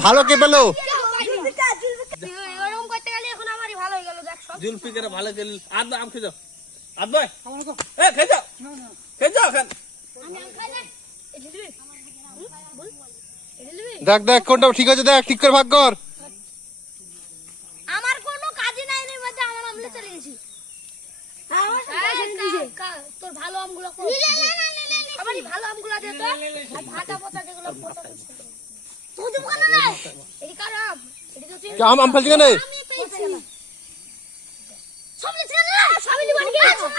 ভালো কে পেল ভালো গেল জুলফিকার ভালো গেল আদ আম খেয়ে যাও আদ ভাই এ খেয়ে যাও খেয়ে যাও খান না দেখ দেখ কোনটা ঠিক আছে দেখ ঠিক করে ভাগ কর আমার কোনো কাজই নাই এর মধ্যে আমার আমলে চলে গেছি আমার তোর ভালো আমগুলো কর আমারই ভালো আমগুলো দে তো আর ভাজা পোতা যেগুলো পোতা আম তো আম আম ফেলছি কেন নাকি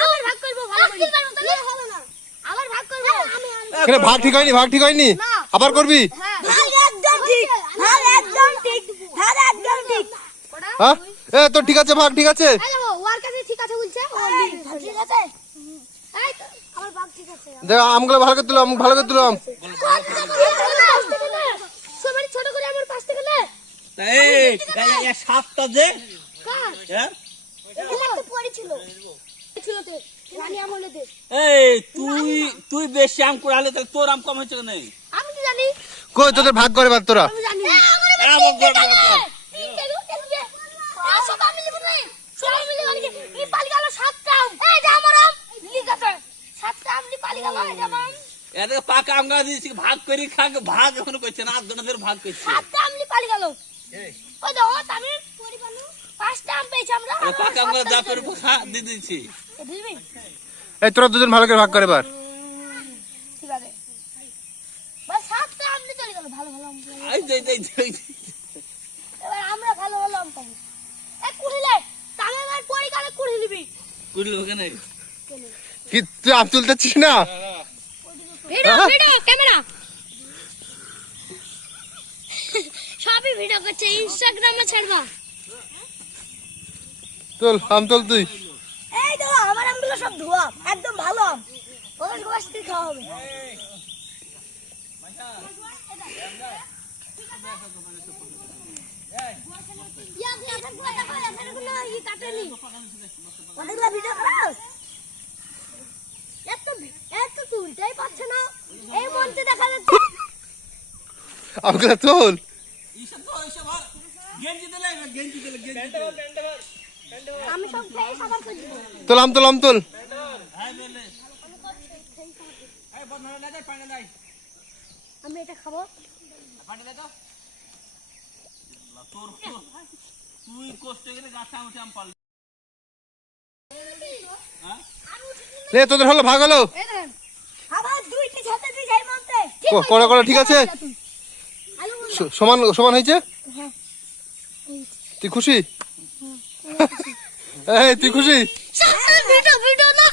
আবার ভাগ করব ভালো করে। হলো না। আবার ভাগ করব? আমি কেন ভাগ ঠিক হয়নি ভাগ ঠিক হয়নি। আবার করবি? হ্যাঁ। ঠিক ভাগ একদম ঠিক। ভাগ একদম ঠিক। কটা হ্যাঁ? এ তোর ঠিক আছে ভাগ ঠিক আছে? দেখো ওর কাছে ঠিক আছে বলছে। ও ঠিক আছে এই তো, আমার ভাগ ঠিক আছে দেখ আমগুলো ভালো করে তুলাম ভালো করে তুলাম সবারই ছোট করে আমার পাশ থেকে নে এই এ সাতটা যে কার আমার তো পড়ে ছিল ছিল তে রানী আমলে দে। এই তুই তুই বেশি আম তাহলে তোর আম কম হয়েছে কই তোদের ভাগ করে বার তোরা? পাকা আম গাছ ভাগ করে খাক ভাগ এখনও করছে না আধ ঘণ্টা ভাগ করছে। সাতটা পালি গেল ওই দেখো আমি পরিবালু পাঁচটা আম পেয়েছি আমরা। এ পাকা আম গাছ যা খা দিয়ে দিয়েছি দিবি? এই তোরা দুজন ভালো করে ভাগ করে বার ঠিক আছে। বাস সাতটা আম নি চলে গেল ভালো ভালো আম এই দে দে দে এবার আমরা ভালো ভালো আম পাবো। এ কুড়িলে তাহলে এবার পরিকালে কুড়ি নিবি। কুড়ি লোক নেই কি তুই আম তুলতেছিস না? ভিডিও? Video camera. সবই ভিডিও করছে ইনস্টাগ্রামে ছাড়বা। চল আম চল তুই। এই দেখো আমার আমগুলো সব ধোয়া একদম ভালো আম। ওদের গোস দিয়ে খাওয়া হবে। অনেকগুলো ভিডিও করাও তুলতেই পারছে না। এই মঞ্চে দেখা যাচ্ছে। আমগুলো চল ইসব তো ইসব আর গেঞ্জি দিলে গেঞ্জি দিলে। গেঞ্জি আমি সব খেয়ে সাবার করে দিব তোল আম তোল আম তোল। এটা খাব। পানি দে তো। তোর তুই কষ্ট করে গাছ আম আম পাল হ্যাঁ? রে তোদের হলো ভাগ হলো। ঠিক আছে। স- সমান সমান হয়েছে? হ্যাঁ। তুই খুশি? এই তুই খুশি? ভিডিও ভিডিও না।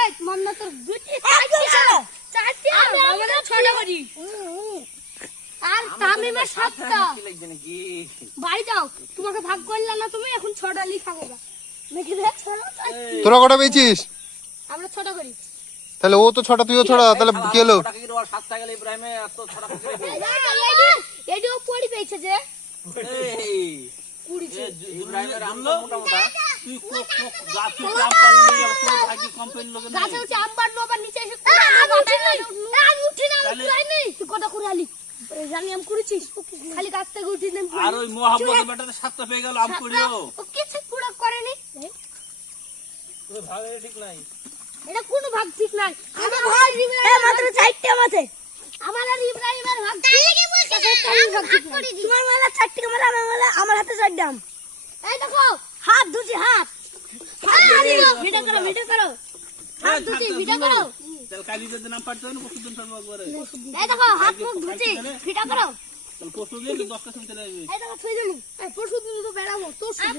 এই মান্না তোর দুটি একদম। ছেড়ে চারটি আমি আমাদের ছোট করি। আর তামিমের সাতটা। কি লাগবে নাকি? বাড়ি যাও। তোমাকে ভাগ করলাম না তুমি এখন ছটা লিখা করবা নাকি তোরা কটা পেয়েছিস? আমরা ছোট করি। তাহলে ও তো ছটা তুইও ছটা তাহলে কি হলো? ছড়া খালি গাছ থেকে উঠি আর ওই মোহাম্মদ বেটাতে সাতটা পেয়ে গেল আম করিও কিছু কুড়া করেনি। ঠিক নাই। এটা কোনো ভাগ ঠিক নাই। আমার ভাই এ মাত্র চারটে আছে। আমার আর ইব্রাহিমের ভাগ ঠিক ভাগ করে দি তোমার মেলা চারটে ক্যামেরা আমার মেলা আমার হাতে চারটে আম এই দেখো। হাত দুটি হাত। ভিডিও করো ভিডিও করো। হাত ধুচি ভিডিও করো। তাহলে কালি যদি নাম পাঠতে হবে পরশু দিন ফেলব একবারে। এই দেখো হাত মুখ ধুচি ভিডিও করো। তাহলে পরশু দিন দশটা শুনতে লাগবে এই দেখো থই জনি পরশু দিন তো বেড়াবো তোর সাথে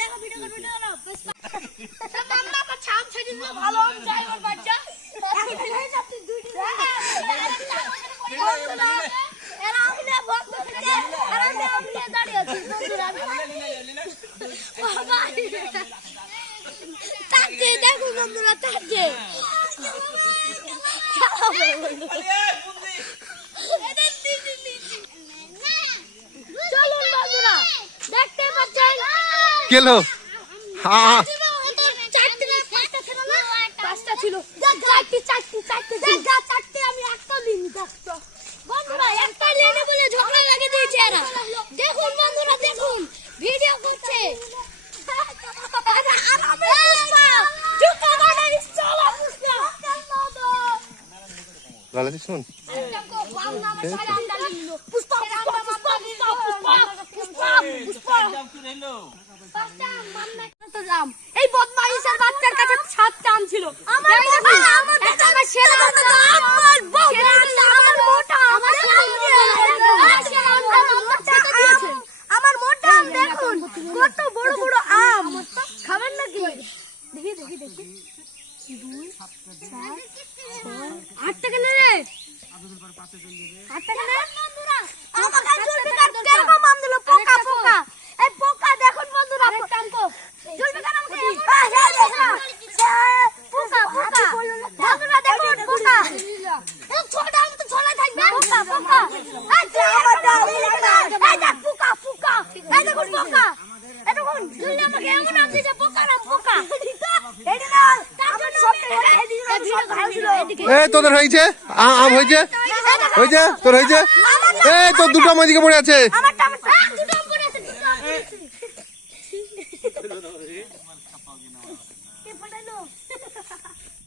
দেখো ভিডিও করো ভিডিও করো আমরা আমার ছাম ছেড়ে দিলে ভালো হবে যাই ওর বাচ্চা। আমি আমি আমি তাকে কেলো হ্যাঁ চারটে না পাঁচটা ছিল না চারটি চারটি চারটি চারটি। আমি একটা দিন দেখতো বন্ধুরা একটা লেনে বলে ঝগড়া লাগিয়ে দিয়েছে এরা। দেখুন বন্ধুরা দেখুন। ভিডিও করছে। লালাচি শুন। দাম কি রইল এই বদমাইশের বাচ্চার কাছে সাত টান ছেলে আমার বউ আমার মোটা আমার আমার মোটা আম দেখুন কত বড় বড় আম খাবেন নাকি দেখি দেখি দেখি আট টাকা নে রে আট টাকা নে আমাকে জুলফিকার কীরকম আম দিল পোকা পোকা এই পোকা দেখুন বন্ধুরা জুলফিকার আমাকে আহ, এই দেখো। এ, পোকা পোকা বন্ধুরা দেখুন পোকা এই ছোট আম তো ছড়া থাকবে পোকা পোকা এই যে আমার দাও এই দেখ পোকা পোকা এই দেখুন পোকা এই দেখুন জুলি আমাকে এমন আম দিয়েছে পোকা না পোকা এই যে না আমার সব এই দিন সব ভালো ছিল এ তোদের হয়েছে? আম হয়েছে? হয়েছে? তোর হয়েছে? এই তোর দুটো মাঝিকে পড়ে আছে।